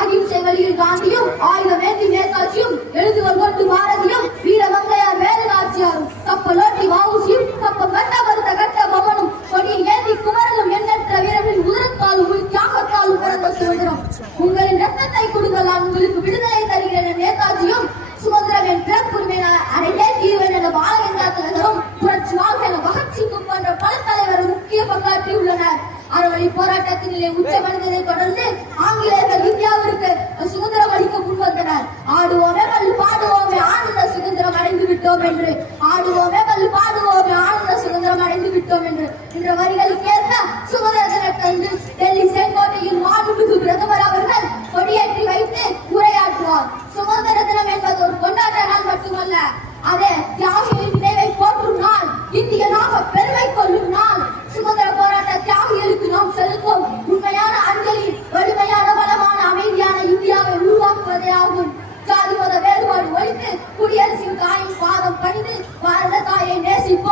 அகிம்சை வழியில் காந்தியும், ஆயுதமேந்தி நேதாஜியும், எழுதுகள் கொண்டு பாரதியும், வீரமங்கையார் வேலுநாச்சியாரும், கப்பலோட்டி வஉசியும், கப்பம் கட்ட மறுத்த கட்ட பவனும், கொடியை ஏந்தி குமரனும், எண்ணற்ற வீரர்களின் உதிரத்தாலும் தியாகத்தாலும் பிறந்த சுதந்திரம். உங்களின் ரத்தத்தை கொடுங்கள், நான் உங்களுக்கு விடுதலை தருகிறேன் நேதாஜியும், சுதந்திரம் என் பிறப்புரிமை அடையே தீர்வேன் என பாலகங்கா திலகரும், புரட்சி வாழ்க என பகத்சிங்கும் போன்ற பல தலைவர்கள் முக்கிய பங்காற்றியுள்ளனர். அறவழி போராட்டத்திலே உச்சமடைந்ததை தொடர்ந்து ஆங்கிலேயர்கள் இந்தியாவிற்கு சுதந்திரம் அளிக்க முன்வந்தனர். ஆடுவோமே பல் பாடுவோமே ஆனந்த சுதந்திரம் அடைந்து விட்டோம் என்று, ஆடுவோமே பல் பாடுவோமே ஆனந்த சுதந்திரம் அடைந்து விட்டோம் என்று என்ற வரிகளுக்கேற்ப சுதந்திர தினத்தன்று டெல்லி செங்கோட்டையில் மாண்புமிகு பிரதமர் அவர்கள் கொடியேற்றி வைத்து உரையாற்றுவார். சுதந்திர தினம் என்பது ஒரு கொண்டாட்ட நாள் மட்டுமல்ல, அதே தியாகிகளின் நினைவை போற்றும் நாள், இந்தியனாக பெருமை கொள்ளும் நாள். சுதந்திர போராட்ட தியாகிகளுக்கு நாம் செலுத்தும் உண்மையான அஞ்சலி வலிமையான வளமான அமைதியான இந்தியாவை உருவாக்குவதே ஆகும். ஜாதி மத வேறுபாடு ஒழித்து குடியரசின் தாயின் பாதம் பணிந்து பாரத தாயை நேசிப்போம்.